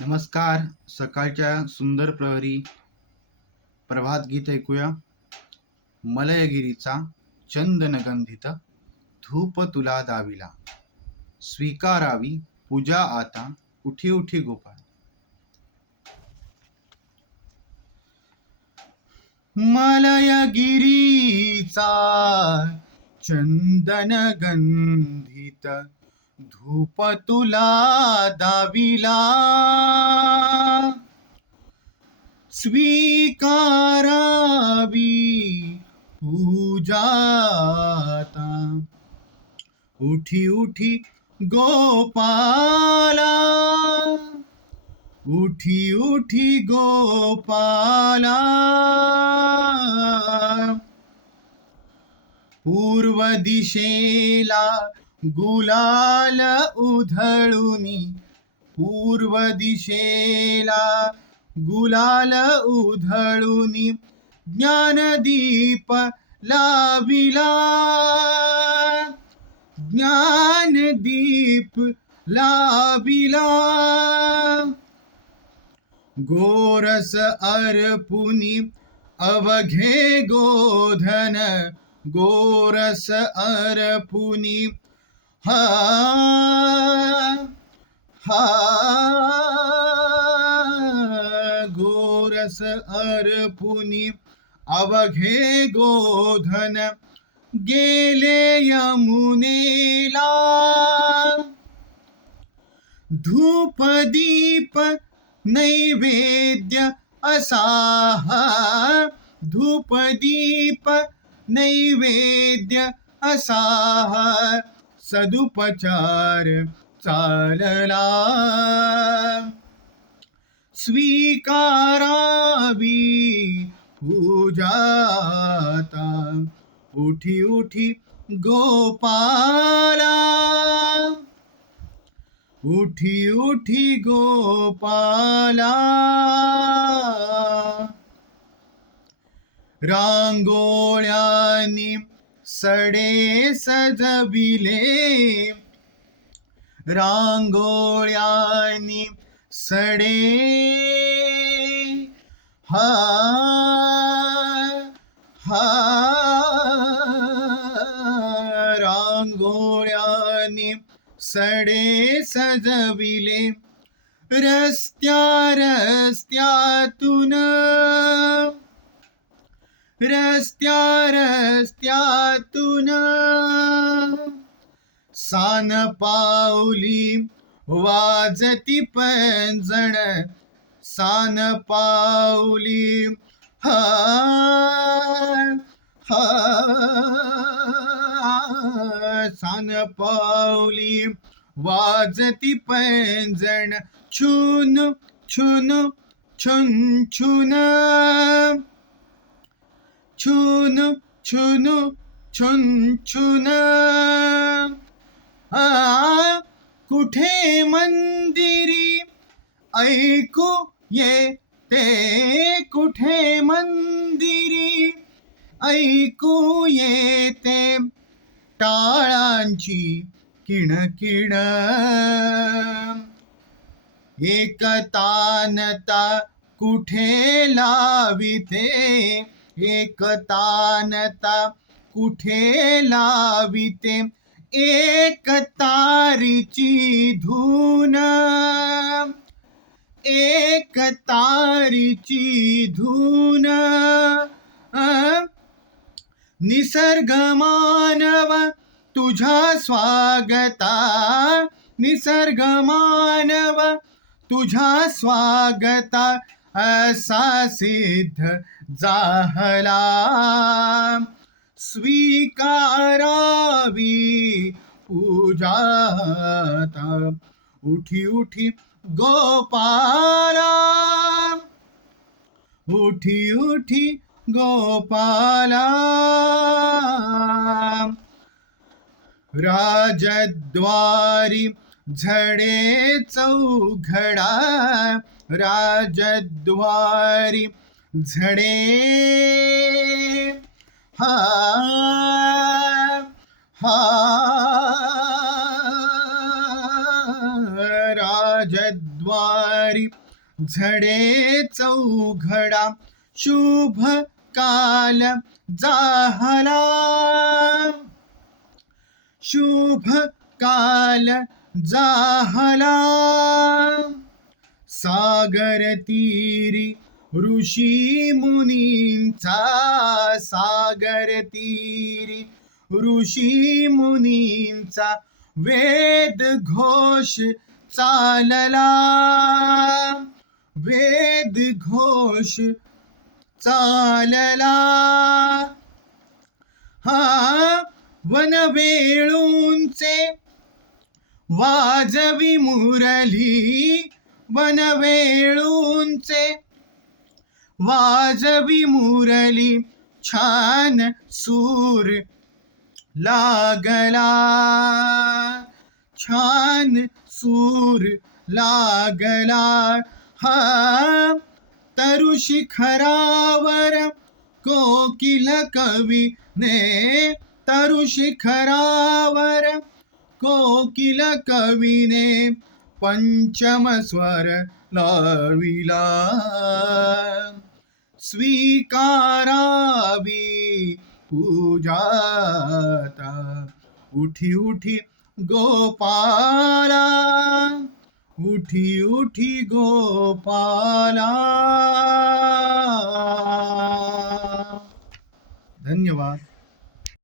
नमस्कार. सकाळच्या सुंदर प्रहरी प्रभात गीत ऐकूया. मलयगिरीचा चंदनगंधित धूप तुला दाविला. स्वीकारावी पूजा आता. उठी उठी गोपाळ. मलयगिरीचा चंदनगंधित धूप तुला दाविला. स्वीकारावी पूजाता. उठी उठी गोपाला. उठी उठी गोपाला. पूर्व दिशेला गुलाल उधळुनी पूर्व दिशेला गुलाल उधळुनी ज्ञानदीप लाविला. ज्ञानदीप लाविला. गोरस अर्पुनी अवघे गोधन गोरस अर्पुनी हा हा गोरस अर्पुनी अवघे गोधन गेले यमुनेला धूप दीप नैवेद्य असाह। धूप दीप नैवेद्य असाह। सदुपचार चालला. स्वीकारावी पूजाता उठी उठी गोपाला. उठी उठी गोपाला. रांगोळ्यानी सडे सजविले. रांगोळ्यानी सडे. हा हा. रांगोळ्यानी सडे सजविले. रस्त्या रस्त्यातून रस्त्या रस्त्यातून. सान पाऊली वाजती पंजण सान पाऊली हा सान पाऊली वाजती पैंजण छुन छुन छुन छुन. छुन छुन छुन छुन आ कुठे मंदिरी? ऐकू येते कुठे मंदिरी? ऐकू येते टाळांची किणकिण। एकतानता कुठे लाविते? एकतानता कुठे लाविते? एक तारीची धून. एक तारीची धून. निसर्ग मानव तुझ्या स्वागता. निसर्ग मानव तुझ्या स्वागता. असा सिद्ध जाहला। स्वीकारावी पूजाता उठी उठी गोपाला। उठी उठी गोपाला। राजद्वारी झडे चौघडा राजद्वारी झडे. हा हा. राजद्वारी झडे चौघडा शुभ काल जाहला. शुभ काल जाहला। सागर तीरी ऋषी मुनींचा। सागर तीरी ऋषी मुनींचा वेद घोष चालला। वेद घोष चालला। हा वनवेळूंचे वाजवी मुरली वनवेळूंचे. वाजवी मुरली छान सूर लागला. छान सूर लागला. हा तरु शिखरावर कोकिल कवीने तरु शिखरावर कोकिल कवीने पंचम स्वर लाविला. स्वीकारावी पूजाता उठी उठी गोपाला. उठी उठी गोपाला. धन्यवाद.